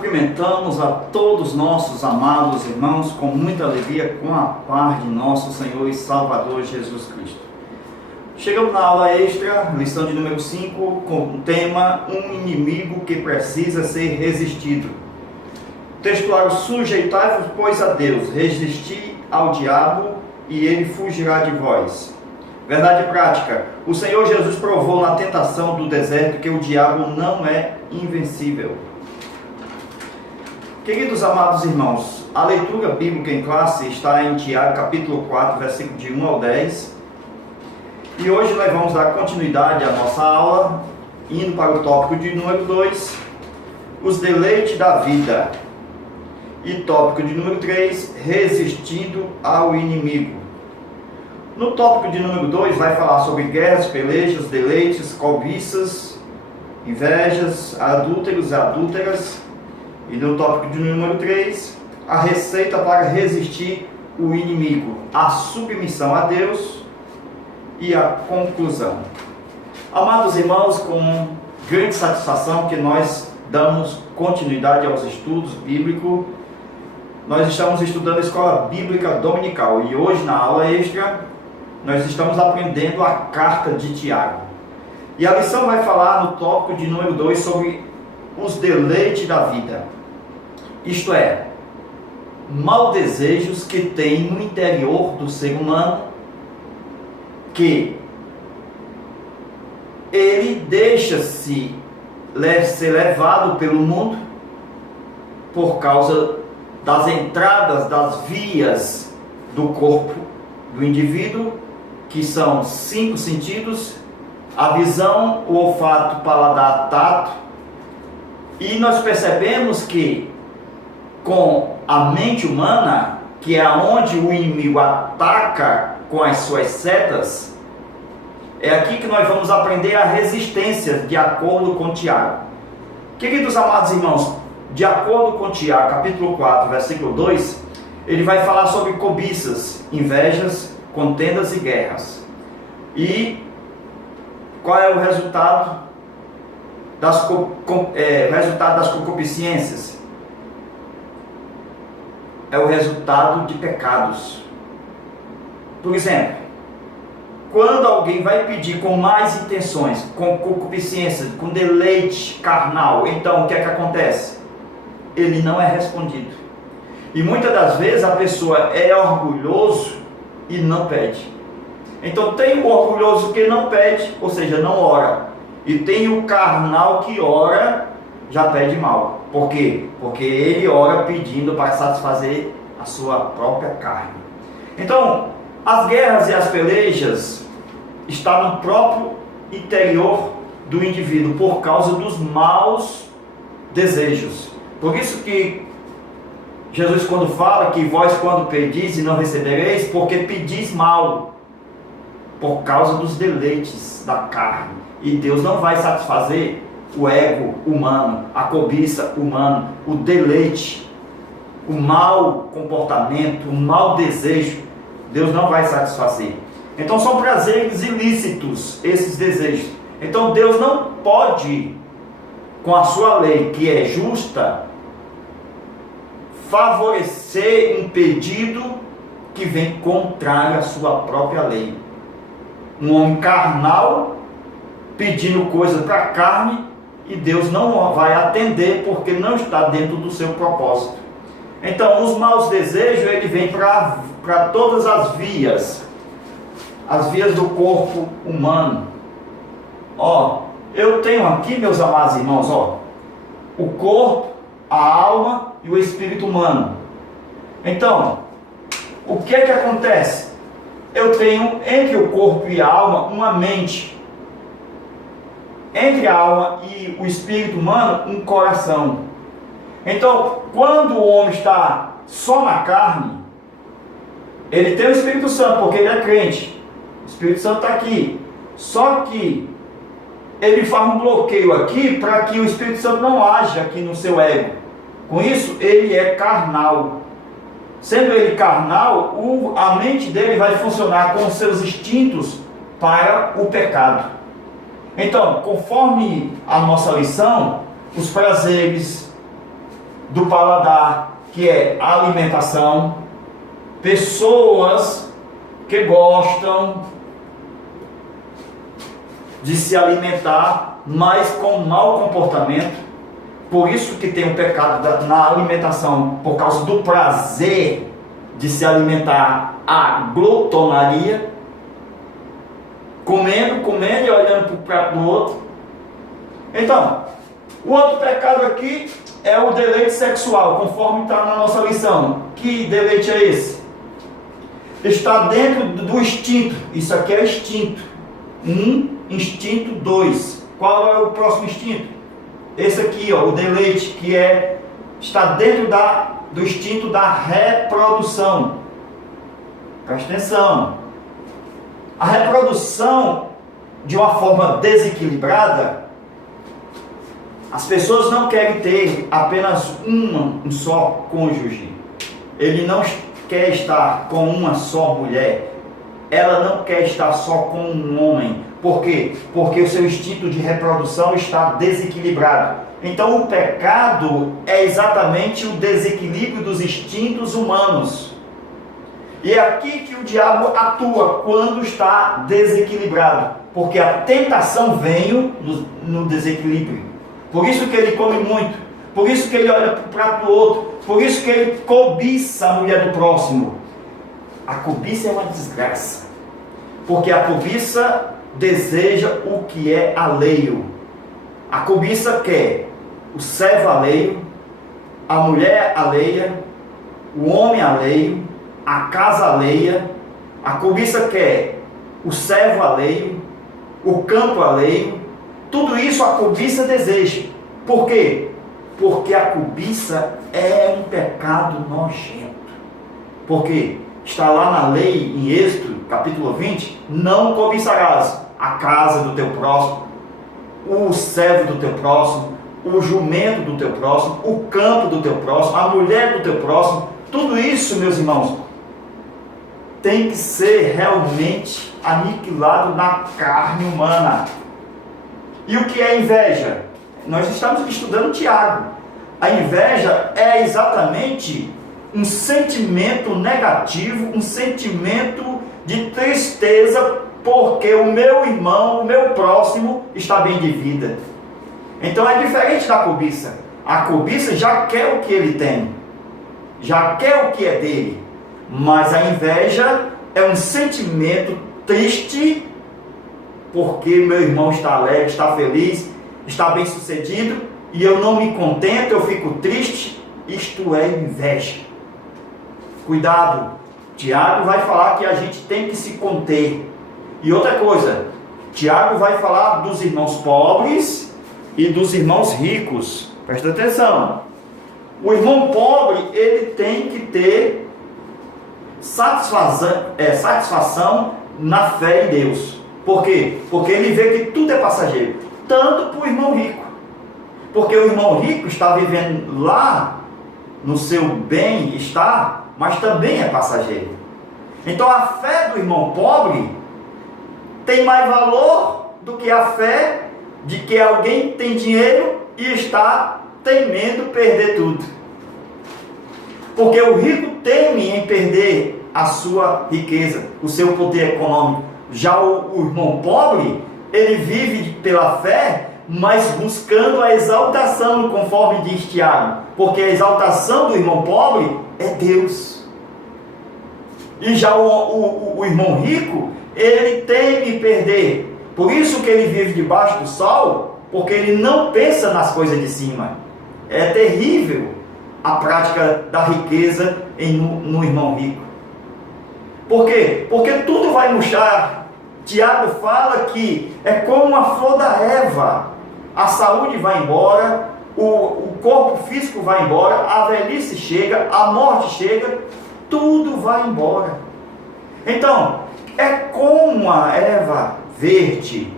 cumprimentamos a todos nossos amados irmãos com muita alegria, com a paz de nosso Senhor e Salvador Jesus Cristo. Chegamos na aula extra, lição de número 5, com o tema Um inimigo que precisa ser resistido. Textuário: sujeitai-vos, pois, a Deus, resisti ao diabo e ele fugirá de vós. Verdade prática: o Senhor Jesus provou na tentação do deserto que o diabo não é invencível. Queridos amados irmãos, a leitura bíblica em classe está em Tiago capítulo 4, versículo de 1 ao 10. E hoje nós vamos dar continuidade à nossa aula, indo para o tópico de número 2, os deleites da vida. E tópico de número 3, resistindo ao inimigo. No tópico de número 2 vai falar sobre guerras, pelejas, deleites, cobiças, invejas, adúlteros e adúlteras. E no tópico de número 3, a receita para resistir o inimigo, a submissão a Deus e a conclusão. Amados irmãos, com grande satisfação que nós damos continuidade aos estudos bíblicos. Nós estamos estudando a Escola Bíblica Dominical e hoje na aula extra nós estamos aprendendo a carta de Tiago. E a lição vai falar no tópico de número 2 sobre os deleites da vida. Isto é, maus desejos que tem no interior do ser humano, que ele deixa-se ser levado pelo mundo por causa das entradas das vias do corpo do indivíduo, que são 5 sentidos: a visão, o olfato, paladar, tato. E nós percebemos que com a mente humana, que é onde o inimigo ataca com as suas setas, é aqui que nós vamos aprender a resistência, de acordo com Tiago. Queridos amados irmãos, de acordo com Tiago, capítulo 4, versículo 2, ele vai falar sobre cobiças, invejas, contendas e guerras. E qual é o resultado das concupiscências? É o resultado de pecados. Por exemplo, quando alguém vai pedir com mais intenções, com concupiscência, com deleite carnal, então o que é que acontece? Ele não é respondido. E muitas das vezes a pessoa é orgulhoso e não pede. Então tem o orgulhoso que não pede, ou seja, não ora. E tem o carnal que ora, já pede mal. Por quê? Porque ele ora pedindo para satisfazer a sua própria carne. Então, as guerras e as pelejas estão no próprio interior do indivíduo por causa dos maus desejos. Por isso que Jesus, quando fala que vós quando pedis e não recebereis, porque pedis mal, por causa dos deleites da carne. E Deus não vai satisfazer o ego humano, a cobiça humana, o deleite, o mau comportamento, o mau desejo. Deus não vai satisfazer. Então são prazeres ilícitos esses desejos. Então Deus não pode, com a sua lei que é justa, favorecer um pedido que vem contrário à sua própria lei. Um homem carnal pedindo coisa para a carne, e Deus não vai atender porque não está dentro do seu propósito. Então os maus desejos, ele vem para todas as vias do corpo humano. Eu tenho aqui, meus amados irmãos, o corpo, a alma e o espírito humano. Então, o que é que acontece? Eu tenho entre o corpo e a alma uma mente. Entre a alma e o espírito humano, um coração. Então, quando o homem está só na carne, ele tem o Espírito Santo, porque ele é crente. O Espírito Santo está aqui. Só que ele faz um bloqueio aqui para que o Espírito Santo não haja aqui no seu ego. Com isso, ele é carnal. Sendo ele carnal, a mente dele vai funcionar com os seus instintos para o pecado. Então, conforme a nossa lição, os prazeres, do paladar, que é a alimentação. Pessoas que gostam de se alimentar, mas com mau comportamento. Por isso que tem um pecado na alimentação, por causa do prazer de se alimentar, a glutonaria, comendo e olhando para o prato do outro. Então, o outro pecado aqui é o deleite sexual, conforme está na nossa lição. Que deleite é esse? Está dentro do instinto. Isso aqui é instinto 1, instinto 2. Qual é o próximo instinto? Esse aqui, ó, o deleite, que está dentro do instinto da reprodução. Presta atenção. A reprodução, de uma forma desequilibrada, as pessoas não querem ter apenas um só cônjuge. Ele não quer estar com uma só mulher. Ela não quer estar só com um homem. Por quê? Porque o seu instinto de reprodução está desequilibrado. Então o pecado é exatamente o desequilíbrio dos instintos humanos. E é aqui que o diabo atua, quando está desequilibrado. Porque a tentação vem no desequilíbrio. Por isso que ele come muito. Por isso que ele olha para o prato do outro. Por isso que ele cobiça a mulher do próximo. A cobiça é uma desgraça. Porque a cobiça deseja o que é alheio. A cobiça quer o servo alheio, a mulher alheia, o homem alheio, a casa alheia. A cobiça quer o servo alheio, o campo alheio. Tudo isso a cobiça deseja. Por quê? Porque a cobiça é um pecado nojento. Por quê? Está lá na lei, em Êxodo, capítulo 20, não cobiçarás a casa do teu próximo, o servo do teu próximo, o jumento do teu próximo, o campo do teu próximo, a mulher do teu próximo. Tudo isso, meus irmãos, tem que ser realmente aniquilado na carne humana. E o que é inveja? Nós estamos estudando Tiago. A inveja é exatamente um sentimento negativo, um sentimento de tristeza, porque o meu irmão, o meu próximo, está bem de vida. Então é diferente da cobiça. A cobiça já quer o que ele tem, já quer o que é dele. Mas a inveja é um sentimento triste, porque meu irmão está alegre, está feliz, está bem sucedido, e eu não me contento, eu fico triste. Isto é inveja. Cuidado, Tiago vai falar que a gente tem que se conter. E outra coisa, Tiago vai falar dos irmãos pobres e dos irmãos ricos. Presta atenção. O irmão pobre, ele tem que ter satisfação na fé em Deus. Por quê? Porque ele vê que tudo é passageiro. Tanto para o irmão rico. Porque o irmão rico está vivendo lá no seu bem-estar, mas também é passageiro. Então a fé do irmão pobre tem mais valor do que a fé de que alguém tem dinheiro e está temendo perder tudo. Porque o rico teme em perder a sua riqueza, o seu poder econômico. Já o irmão pobre, ele vive pela fé, mas buscando a exaltação, conforme diz Tiago. Porque a exaltação do irmão pobre é Deus. E já o irmão rico, ele teme perder. Por isso que ele vive debaixo do sol, porque ele não pensa nas coisas de cima. É terrível a prática da riqueza no irmão rico. Por quê? Porque tudo vai murchar. Tiago fala que é como uma flor da erva. A saúde vai embora, o corpo físico vai embora, a velhice chega, a morte chega, tudo vai embora. Então, é como a erva verde.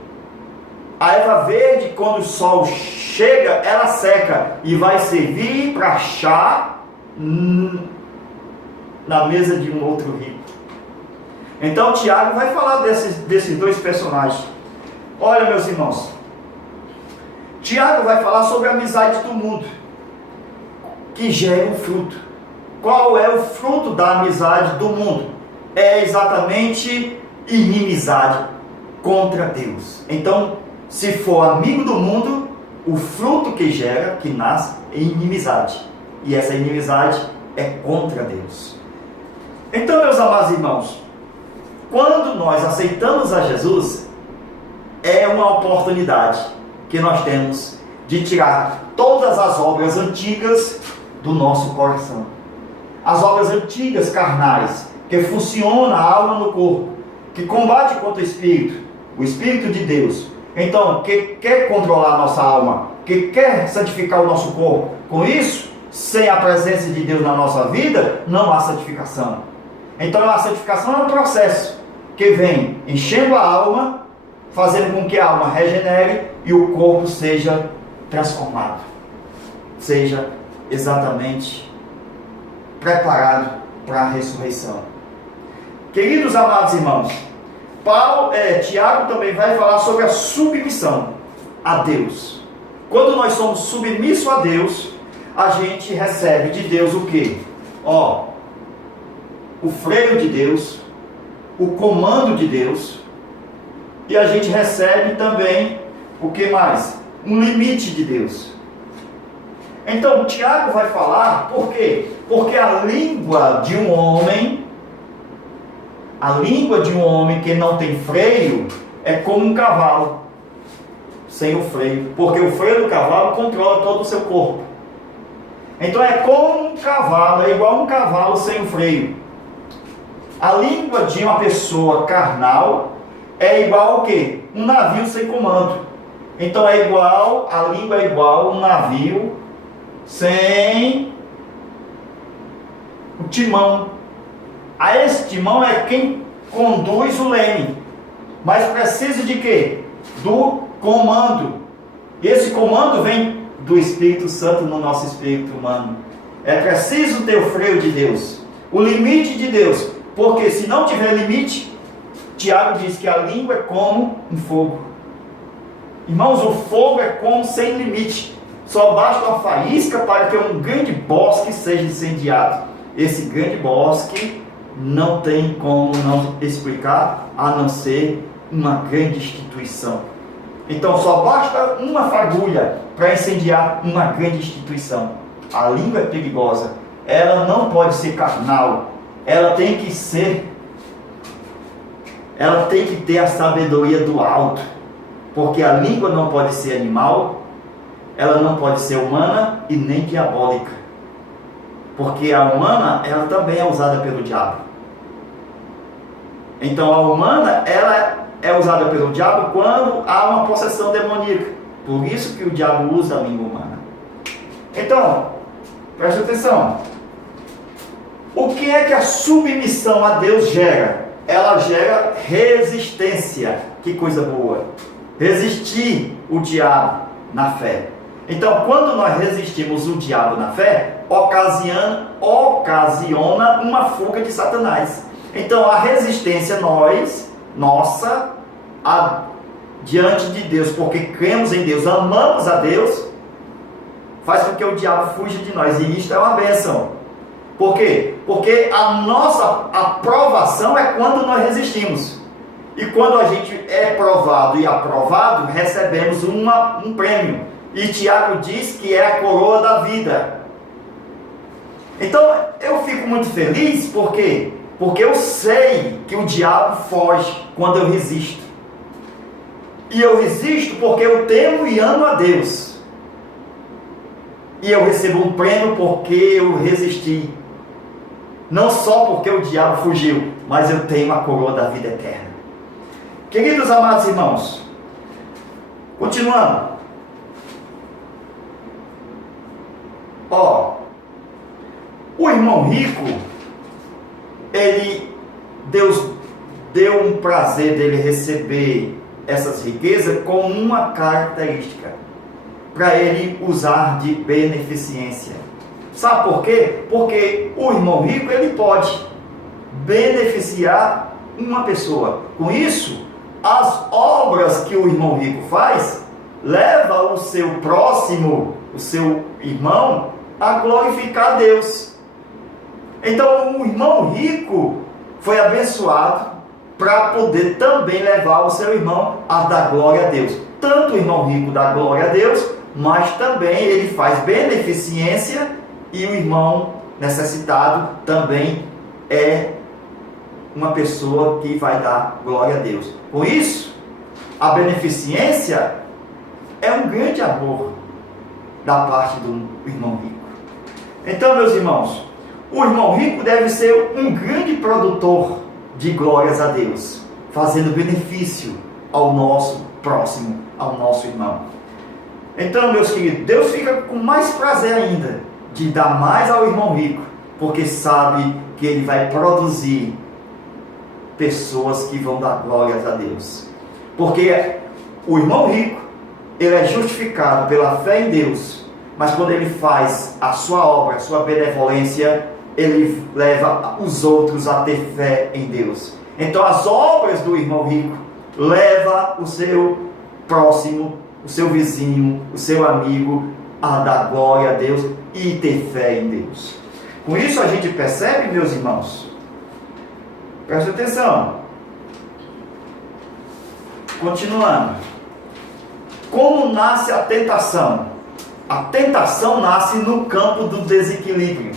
A erva verde, quando o sol chega, ela seca e vai servir para chá na mesa de um outro rico. Então Tiago vai falar desses dois personagens. Olha, meus irmãos, Tiago vai falar sobre a amizade do mundo. que gere um fruto. Qual é o fruto da amizade do mundo? É exatamente inimizade contra Deus. Então, se for amigo do mundo, o fruto que gera, que nasce, é inimizade. E essa inimizade é contra Deus. Então, meus amados irmãos, quando nós aceitamos a Jesus, é uma oportunidade que nós temos de tirar todas as obras antigas do nosso coração. As obras antigas carnais, que funciona a alma no corpo, que combate contra o Espírito de Deus. Então, que quer controlar a nossa alma, que quer santificar o nosso corpo. Com isso, sem a presença de Deus na nossa vida, não há santificação. Então, a santificação é um processo que vem enchendo a alma, fazendo com que a alma regenere e o corpo seja transformado, seja exatamente preparado para a ressurreição. Queridos amados irmãos, Tiago também vai falar sobre a submissão a Deus. Quando nós somos submissos a Deus, a gente recebe de Deus o quê? O freio de Deus, o comando de Deus, e a gente recebe também o que mais? Um limite de Deus. Então, Tiago vai falar, por quê? Porque a língua de um homem que não tem freio é como um cavalo sem o freio, porque o freio do cavalo controla todo o seu corpo. Então é como um cavalo, é igual um cavalo sem o freio. A língua de uma pessoa carnal é igual o quê? Um navio sem comando. Então a língua é igual um navio sem o timão. A esse timão é quem conduz o leme. Mas precisa de quê? Do comando. E esse comando vem do Espírito Santo no nosso espírito humano. É preciso ter o freio de Deus, o limite de Deus. Porque se não tiver limite, Tiago diz que a língua é como um fogo. Irmãos, o fogo é como sem limite. Só basta uma faísca para que um grande bosque seja incendiado. Esse grande bosque não tem como não explicar, a não ser uma grande instituição. Então só basta uma fagulha para incendiar uma grande instituição. A língua é perigosa. Ela não pode ser carnal. Ela tem que ter a sabedoria do alto. Porque a língua não pode ser animal, ela não pode ser humana e nem diabólica. Porque a humana, ela também é usada pelo diabo. Então a humana, ela é usada pelo diabo quando há uma possessão demoníaca. Por isso que o diabo usa a língua humana. Então, preste atenção. O que é que a submissão a Deus gera? Ela gera resistência. Que coisa boa. Resistir o diabo na fé. Então, quando nós resistimos o diabo na fé, ocasiona uma fuga de Satanás. Então, a resistência nossa, diante de Deus, porque cremos em Deus, amamos a Deus, faz com que o diabo fuja de nós. E isto é uma bênção. Por quê? Porque a nossa aprovação é quando nós resistimos. E quando a gente é provado e aprovado, recebemos um prêmio. E Tiago diz que é a coroa da vida. Então, eu fico muito feliz, por quê? Porque eu sei que o diabo foge quando eu resisto. E eu resisto porque eu temo e amo a Deus. E eu recebo um prêmio porque eu resisti. Não só porque o diabo fugiu, mas eu tenho a coroa da vida eterna. Queridos amados irmãos, continuando. O irmão rico, Deus deu um prazer dele receber essas riquezas com uma característica, para ele usar de beneficência. Sabe por quê? Porque o irmão rico, ele pode beneficiar uma pessoa. Com isso, as obras que o irmão rico faz, leva o seu próximo, o seu irmão, a glorificar a Deus. Então o irmão rico foi abençoado para poder também levar o seu irmão a dar glória a Deus. Tanto o irmão rico dá glória a Deus, mas também ele faz beneficência, e o irmão necessitado também é uma pessoa que vai dar glória a Deus. Por isso, a beneficência é um grande amor da parte do irmão rico. Então, meus irmãos, o irmão rico deve ser um grande produtor de glórias a Deus, fazendo benefício ao nosso próximo, ao nosso irmão. Então, meus queridos, Deus fica com mais prazer ainda de dar mais ao irmão rico, porque sabe que ele vai produzir pessoas que vão dar glórias a Deus. Porque o irmão rico, ele é justificado pela fé em Deus, mas quando ele faz a sua obra, a sua benevolência, ele leva os outros a ter fé em Deus. Então as obras do irmão rico levam o seu próximo, o seu vizinho, o seu amigo a dar glória a Deus e ter fé em Deus. Com isso a gente percebe, meus irmãos, presta atenção, continuando, como nasce a tentação? A tentação nasce no campo do desequilíbrio.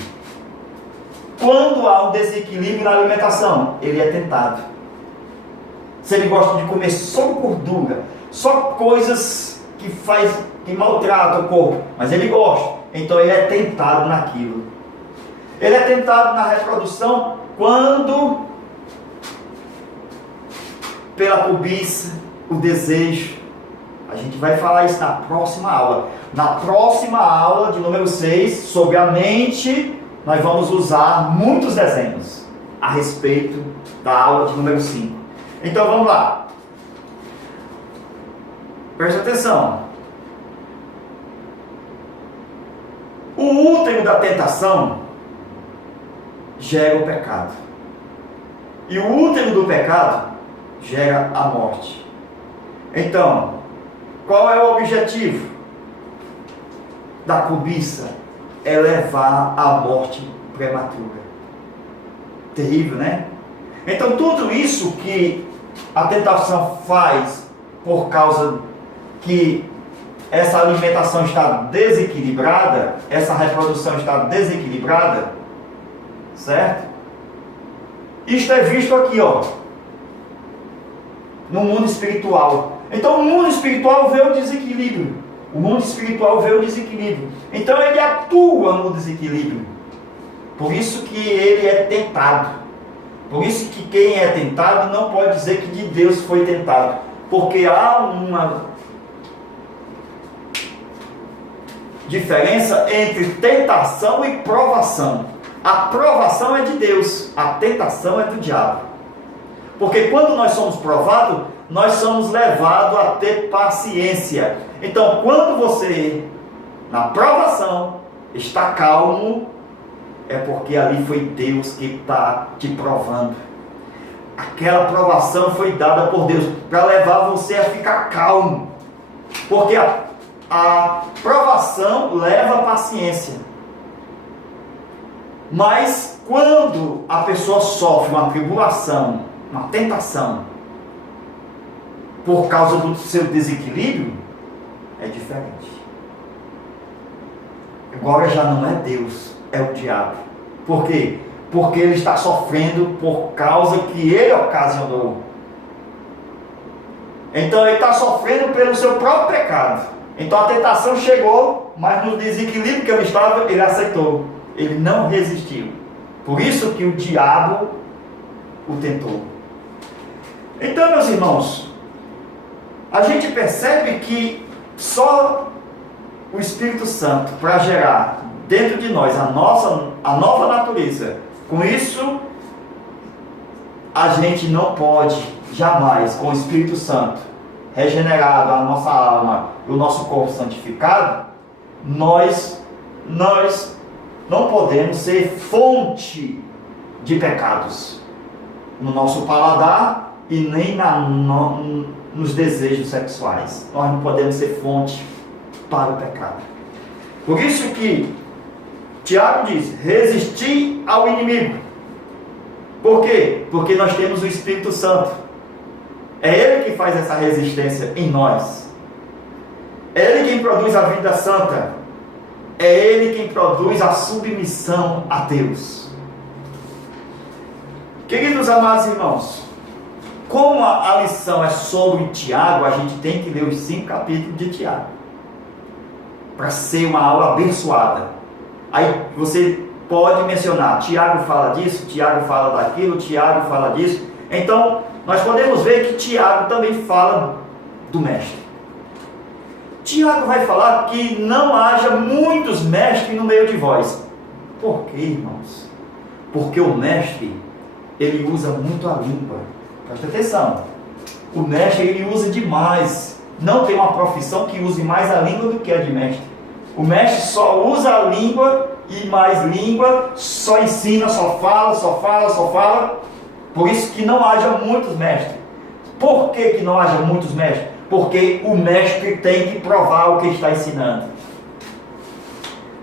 Quando há um desequilíbrio na alimentação, ele é tentado. Se ele gosta de comer só gordura, só coisas que maltratam o corpo, mas ele gosta, então ele é tentado naquilo. Ele é tentado na reprodução quando, pela cobiça, o desejo. A gente vai falar isso na próxima aula. Na próxima aula de número 6, sobre a mente, nós vamos usar muitos desenhos a respeito da aula de número 5. Então vamos lá. Preste atenção. O útero da tentação gera o pecado. E o útero do pecado gera a morte. Então, qual é o objetivo da cobiça? É levar à morte prematura. Terrível, né? Então tudo isso que a tentação faz por causa que essa alimentação está desequilibrada, essa reprodução está desequilibrada, certo? Isto é visto aqui, ó, no mundo espiritual. Então o mundo espiritual vê o desequilíbrio. O mundo espiritual vê o desequilíbrio. Então ele atua no desequilíbrio. Por isso que ele é tentado. Por isso que quem é tentado não pode dizer que de Deus foi tentado. Porque há uma diferença entre tentação e provação. A provação é de Deus, a tentação é do diabo. Porque quando nós somos provados, nós somos levados a ter paciência. Então, quando você, na provação, está calmo, é porque ali foi Deus que está te provando. Aquela provação foi dada por Deus para levar você a ficar calmo. Porque a provação leva a paciência. Mas quando a pessoa sofre uma tribulação, uma tentação, por causa do seu desequilíbrio, é diferente. Agora já não é Deus, é o diabo. Por quê? Porque ele está sofrendo por causa que ele ocasionou. Então ele está sofrendo pelo seu próprio pecado. Então a tentação chegou, mas no desequilíbrio que ele estava, ele aceitou. Ele não resistiu. Por isso que o diabo o tentou. Então, meus irmãos, a gente percebe que só o Espírito Santo para gerar dentro de nós a nova natureza. Com isso, a gente não pode jamais, com o Espírito Santo regenerado, a nossa alma e o nosso corpo santificado, nós não podemos ser fonte de pecados no nosso paladar e nem nos desejos sexuais. Nós não podemos ser fonte para o pecado. Por isso que Tiago diz: resistir ao inimigo. Por quê? Porque nós temos o Espírito Santo. É Ele que faz essa resistência em nós. É Ele quem produz a vida santa. É Ele quem produz a submissão a Deus. Queridos amados irmãos, como a lição é sobre Tiago, a gente tem que ler os 5 capítulos de Tiago, para ser uma aula abençoada. Aí você pode mencionar, Tiago fala disso, Tiago fala daquilo, Tiago fala disso. Então, nós podemos ver que Tiago também fala do mestre. Tiago vai falar que não haja muitos mestres no meio de vós. Por quê, irmãos? Porque o mestre, ele usa muito a língua. Presta atenção. O mestre, ele usa demais. Não tem uma profissão que use mais a língua do que a de mestre. O mestre só usa a língua e mais língua, só ensina, só fala. Por isso que não haja muitos mestres. Por que não haja muitos mestres? Porque o mestre tem que provar o que está ensinando.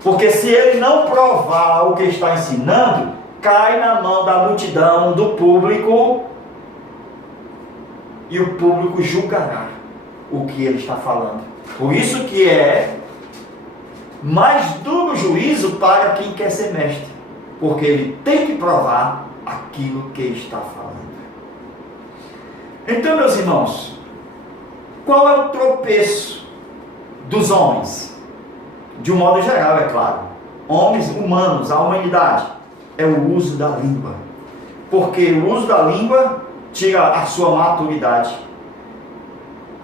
Porque se ele não provar o que está ensinando, cai na mão da multidão, do público, e o público julgará o que ele está falando. Por isso que é mais duro juízo para quem quer ser mestre, porque ele tem que provar aquilo que está falando. Então, meus irmãos, qual é o tropeço dos homens? De um modo geral, é claro. Homens humanos, a humanidade, é o uso da língua. Porque o uso da língua tira a sua maturidade,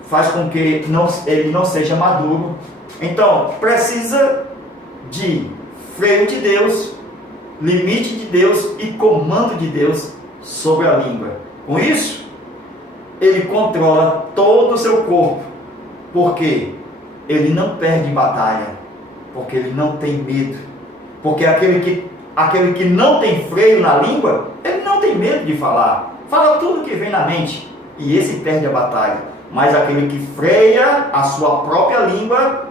faz com que ele não seja maduro. Então, precisa de freio de Deus, limite de Deus e comando de Deus sobre a língua. Com isso, ele controla todo o seu corpo, porque ele não perde batalha, porque ele não tem medo, porque aquele que não tem freio na língua, ele não tem medo de falar, fala tudo que vem na mente, e esse perde a batalha. Mas aquele que freia a sua própria língua,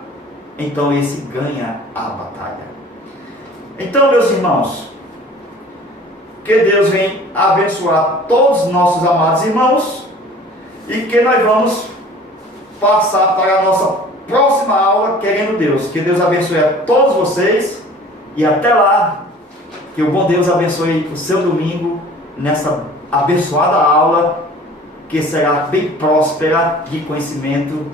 então esse ganha a batalha. Então, meus irmãos, que Deus venha abençoar todos os nossos amados irmãos, e que nós vamos passar para a nossa próxima aula, querendo Deus. Que Deus abençoe a todos vocês, e até lá, que o bom Deus abençoe o seu domingo, nessa abençoada aula, que será bem próspera de conhecimento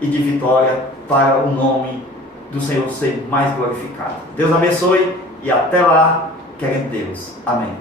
e de vitória, para o nome do Senhor ser mais glorificado. Deus abençoe, e até lá, querendo Deus. Amém.